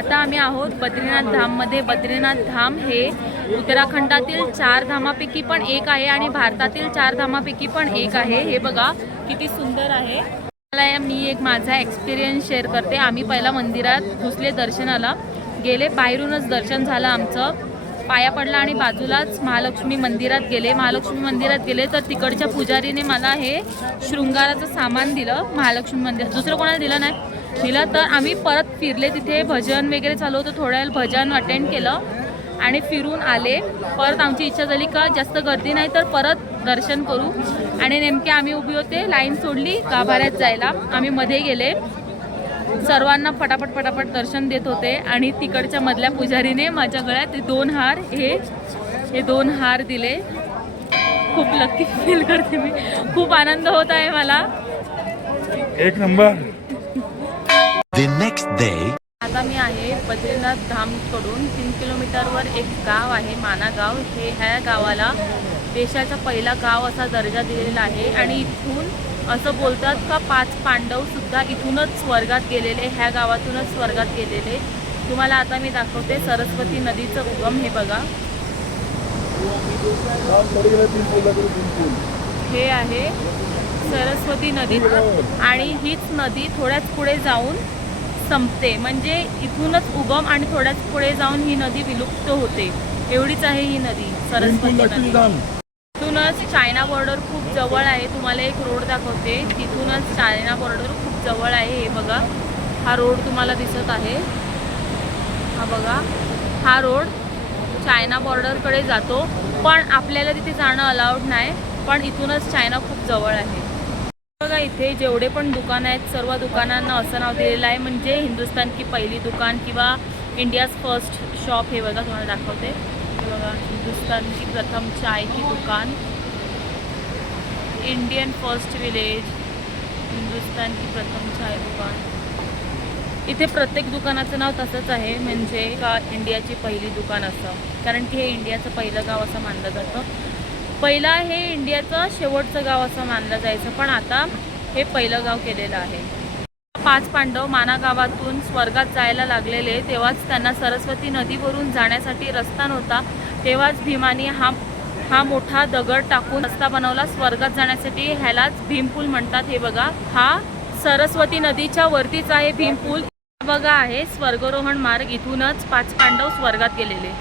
आता आम्ही आहोत बद्रीनाथ धाममध्ये। बद्रीनाथ धाम हे उत्तराखंडातील 4 धामापैकी पण एक आहे आणि भारतातील 4 धामापैकी पण एक आहे। हे बघा किती सुंदर आहे। मला मी एक माझा एक्सपिरियन्स शेअर करते। आम्ही पहिला मंदिरात घुसले, दर्शनाला गेले, बाहेरूनच दर्शन झालं आमचं, पाया पडला आणि बाजूलाच महालक्ष्मी मंदिरात गेले। महालक्ष्मी मंदिरात गेले तर तिकडच्या पुजारीने मला हे शृंगाराचं सामान दिलं महालक्ष्मी मंदिरात, दुसरं कोणाला दिलं नाही दिलं। तर आम्ही परत फिरले, तिथे भजन वगैरे चालू होतं, थोड्या वेळ भजन अटेंड केलं आणि फिरून आले। परत आमची इच्छा झाली का जास्त गर्दी नाही तर परत दर्शन करू, आणि नेमके आम्ही उभी होते, लाईन सोडली गाभाऱ्यात जायला, आम्ही मध्ये गेले, सर्वांना फटाफट दर्शन देत होते। आणि तिकडच्या मधल्या पुजारीने माझ्या गळ्यात 2 हार हे 2 हार दिले। खूप लकी फील करते मी, खूप आनंद होत आहे मला, एक नंबर। आता मी आहे बद्रीनाथ धामकडून 3 किलोमीटरवर एक गाव आहे मानागाव। ह्या गावाला देशाचा पहिला गाव असा दर्जा दिलेला आहे आणि इथून असं बोलतात का 5 पांडव सुद्धा इथूनच स्वर्गात गेलेले, ह्या गावातूनच स्वर्गात गेलेले। तुम्हाला आता मी दाखवते सरस्वती नदीचं उगम। हे बघा, हे आहे सरस्वती नदी आणि हीच नदी थोड्याच पुढे जाऊन संपते, म्हणजे इथूनच उगम आणि थोड्याच पुढे जाऊन ही नदी विलुप्त होते, एवढीच आहे ही नदी सरस्वती नदी। इथूनच चायना बॉर्डर खूप जवळ आहे। तुम्हाला एक रोड दाखवते, तिथूनच चायना बॉर्डर खूप जवळ आहे। हे बघा, हा रोड तुम्हाला दिसत आहे, हा बघा, हा रोड चायना बॉर्डरकडे जातो, पण आपल्याला तिथे जाणं अलाउड नाही, पण इथूनच चायना खूप जवळ आहे। बघा इथे जेवढे पण दुकान आहेत सर्व दुकानांना असं नाव दिलेलं आहे, म्हणजे हिंदुस्तान की पहिली दुकान किंवा इंडियाज फर्स्ट शॉप। हे बघा तुम्हाला दाखवते, हे बघा, हिंदुस्तान की प्रथम चाय की दुकान, इंडियन फर्स्ट विलेज, हिंदुस्तान की प्रथम चाय दुकान। इथे प्रत्येक दुकानाचं नाव तसंच आहे, म्हणजे का इंडियाची पहिली दुकान असं, कारण की हे इंडियाचं पहिलं गाव असं मानलं जातं। पहिला हे इंडियाचं शेवटचं गाव असं मानलं जायचं, पण आता हे पहिलं गाव केलेलं आहे। 5 पांडव माना गावातून स्वर्गात जायला लागलेले, तेव्हाच त्यांना सरस्वती नदीवरून जाण्यासाठी रस्ता नव्हता, तेव्हाच भीमाने हा मोठा दगड टाकून रस्ता बनवला स्वर्गात जाण्यासाठी, ह्यालाच भीमपूल म्हणतात। हे बघा, हा सरस्वती नदीच्या वरतीच आहे भीमपूल। बघा आहे स्वर्गरोहण मार्ग, इथूनच 5 पांडव स्वर्गात गेलेले,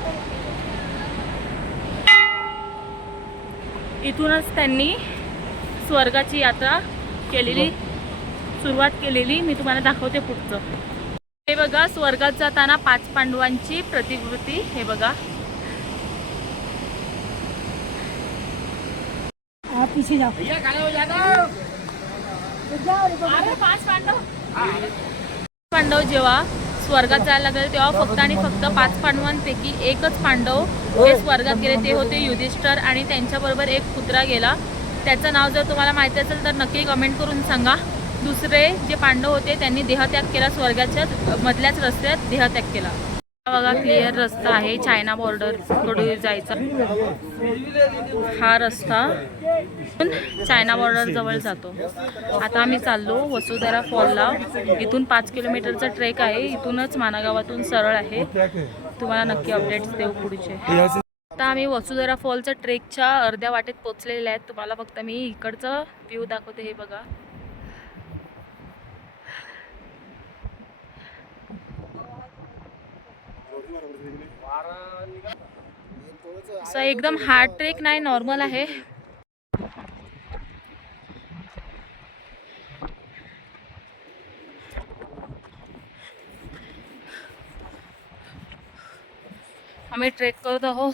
इथूनच त्यांनी स्वर्गाची यात्रा केलेली, सुरुवात केलेली। मी तुम्हाला दाखवते पुढचं। हे बघा, स्वर्गात जाताना 5 पांडवांची प्रतिकृती। हे बघा, पीछे जाओ, अरे 5 पांडव जेव्हा स्वर्गात जायला लागले तेव्हा फक्त आणि फक्त 5 पांडवांपैकी एकच पांडव हे स्वर्गात गेले, ते होते युधिष्ठिर, आणि त्यांच्याबरोबर एक कुत्रा गेला। त्याचं नाव जर तुम्हाला माहिती असेल तर नक्की कमेंट करून सांगा। दुसरे जे पांडव होते त्यांनी देहत्याग केला, स्वर्गाच्या मधल्याच रस्त्यात देहत्याग केला। बघा क्लिअर रस्ता आहे चायना बॉर्डर कडे जायचा, हा रस्ता चायना बॉर्डर जवळ जातो। आता आम्ही चाललो वसुधारा फॉलला, इथून 5 किलोमीटरचा ट्रेक आहे, इथूनच मानागावातून सरळ आहे। तुम्हाला नक्की अपडेट्स देऊ पुढचे। आता आम्ही वसुधारा फॉलच्या ट्रेकच्या अर्ध्या वाटेत पोहोचलेले आहेत, तुम्हाला फक्त मी इकडचं व्ह्यू दाखवते। हे बघा, असं एकदम हार्ड ट्रेक नाही, नॉर्मल आहे। आम्ही ट्रेक करत आहोत,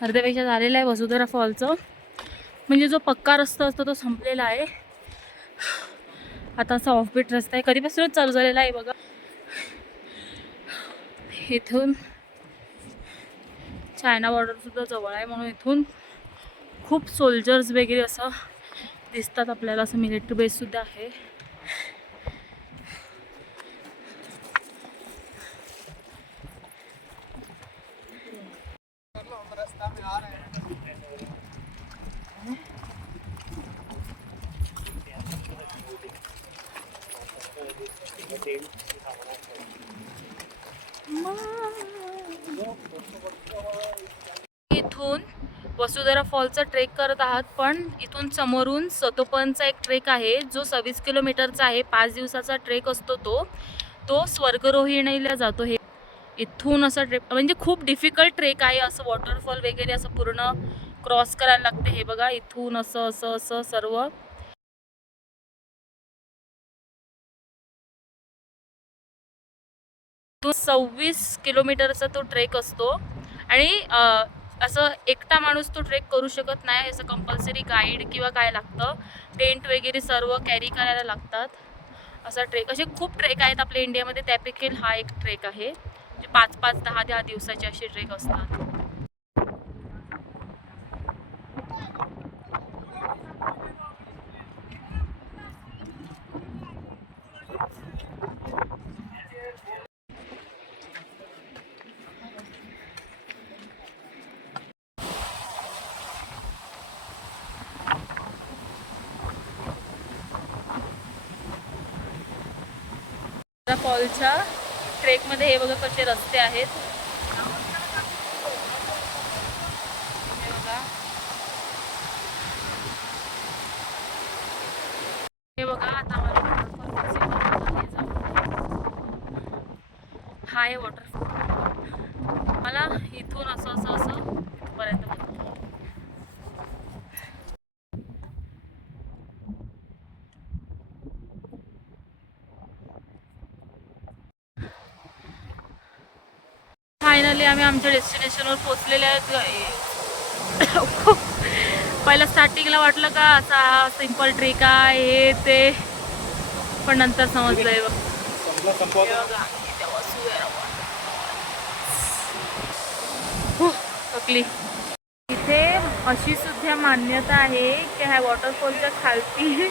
अर्ध्यापेक्षा झालेला आहे वसुधारा फॉलचं, म्हणजे जो पक्का रस्ता असतो तो संपलेला आहे, आता असा ऑफबीट रस्ता आहे, कधीपासूनच चालू झालेला आहे। बघा इथून चायना बॉर्डर सुद्धा जवळ आहे, म्हणून इथून खूप सोल्जर्स वगैरे असं दिसतात आपल्याला, असं मिलिटरी बेस सुद्धा आहे। इथून वसुधरा फॉलचा ट्रेक करत आहात, पण इथून समोरून सतोपनचा एक ट्रेक आहे जो 26 किलोमीटरचा आहे. 5 दिवसाचा ट्रेक असतो तो स्वर्गरोहिणीला जातो. हे इथून असं ट्रेक म्हणजे खूप डिफिकल्ट ट्रेक आहे. असं वॉटरफॉल वगैरे असं पूर्ण क्रॉस करायला लागते. हे बघा इथून असं असं असं सर्व 26 किलोमीटरचा तो ट्रेक असतो. आणि असं एकटा माणूस तो ट्रेक करू शकत नाही. असं कंपल्सरी गाईड किंवा काय लागतं, टेंट वगैरे सर्व कॅरी करायला लागतात. असा ट्रेक असे खूप ट्रेक आहेत आपल्या इंडियामध्ये, त्यापैकी हा एक ट्रेक आहे. 5-5, 10-10 दिवसाचे असे ट्रेक असतात. फॉलच्या ट्रेकमध्ये हे बघा कसे रस्ते आहेत. हे बघा, हे बघा आता आम्हाला हा आहे वॉटरफॉल. मला इथून असं असं असं इथपर्यंत फायनली आम्ही आमच्या डेस्टिनेशनवर पोहोचलेले आहेत. पहिला स्टार्टिंगला वाटलं का असा सिंपल ट्रेक आहे हे ते, पण नंतर समजलंय थकली. इथे अशी सुद्धा मान्यता आहे की ह्या वॉटरफॉलच्या खालती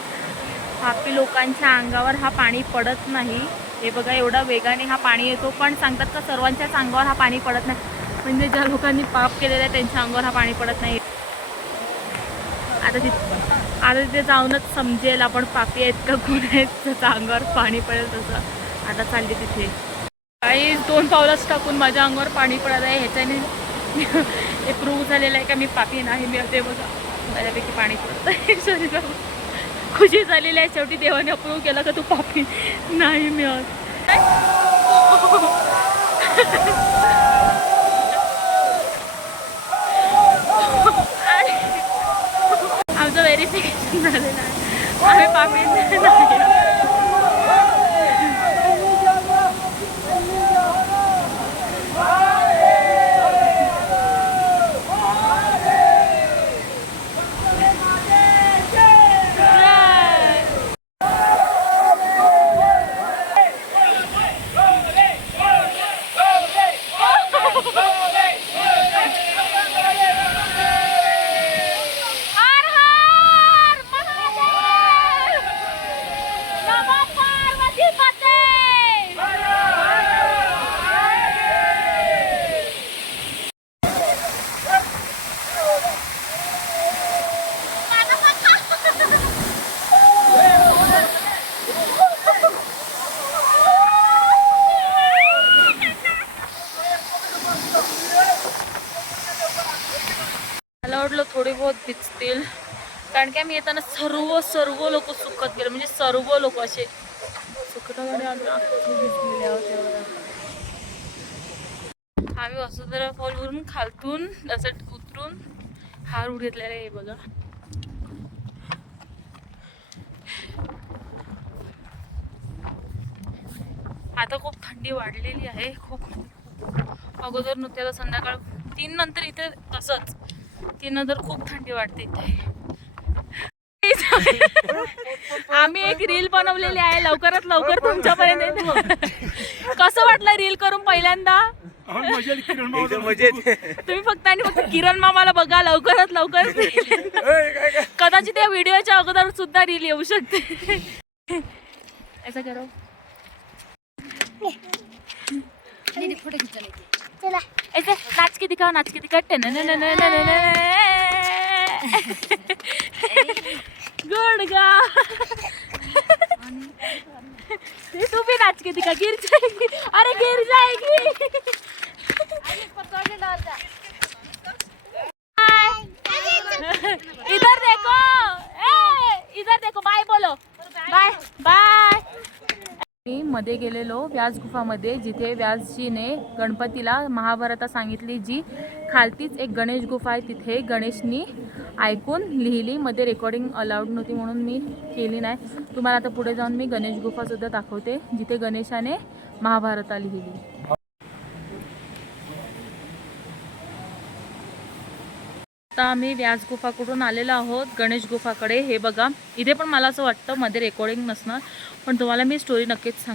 पापी लोकांच्या अंगावर हा पाणी पडत नाही. हे बघा एवढा वेगाने हा पाणी येतो, पण सांगतात का सर्वांच्याच अंगावर हा पाणी पडत नाही. म्हणजे ज्या लोकांनी पाप केलेलं आहे त्यांच्या अंगावर हा पाणी पडत नाही. आता तिथे जाऊनच समजेल आपण पापी आहेत का गुण आहेत, त्याच्या अंगावर पाणी पडेल तसं. आता चालली तिथे काही 2 पावलंच टाकून माझ्या अंगावर पाणी पडत आहे. ह्याच्याने हे प्रूव्ह झालेलं आहे का मी पापी नाही. मी ते बघा माझ्यापैकी पाणी पडत आहे शरीरावर. खुशी झालेली आहे शेवटी देवाने अप्रूव्ह केलं का तू पापी नाही मिळत. आमचं व्हेरिफिकेशन झालेलं आहे, आम्ही पापी नाही. मला वाटलं थोडे बहुत भिजतील, कारण की आम्ही येताना सर्व लोक सुकत गेले. म्हणजे सर्व लोक असे सुकटाकडे आम्ही वसुधरा फॉलवरून खालतून असं उतरून हा रूट घेतलेला आहे. बघा आता खूप थंडी वाढलेली आहे. खूप अगोदर नव्हती, आता संध्याकाळ 3 नंतर इथे तसंच 3 नंतर खूप थंडी वाटते इथे. आम्ही एक रील बनवलेली आहे, लवकरात लवकर तुमच्यापर्यंत येते. कसं वाटलं रील करून पहिल्यांदा? तुम्ही फक्त आणि फक्त किरण मामाला बघा, लवकरात लवकर. कदाचित या व्हिडिओच्या अगोदर सुद्धा रील येऊ शकते. ऐसा करो. फोटो खींचना ऐसे नाच के दिखाओ, नाच के दिखा. गुड़गा तू भी नाच के दिखा. गिर जाएगी, अरे गिर जाएगी. इधर देखो, इधर देखो, बाय बोलो, बाय बाय. मी मध्ये गेलेलो व्यास गुफामध्ये, जिथे व्यासजीने गणपतीला महाभारतात सांगितली जी खालतीच एक गणेश गुफा आहे, तिथे गणेशनी ऐकून लिहिली. मध्ये रेकॉर्डिंग अलाउड नव्हती म्हणून मी केली नाही. तुम्हाला आता पुढे जाऊन मी गणेश गुफासुद्धा दाखवते, जिथे गणेशाने महाभारता लिहिली. आता आम्ही व्यास गुफाकडून आलेलो आहोत गणेश गुफाकडे. हे बघा, इथे पण मला असं वाटतं मध्ये रेकॉर्डिंग नसणार, पण तुम्हाला मी स्टोरी नक्कीच सांग.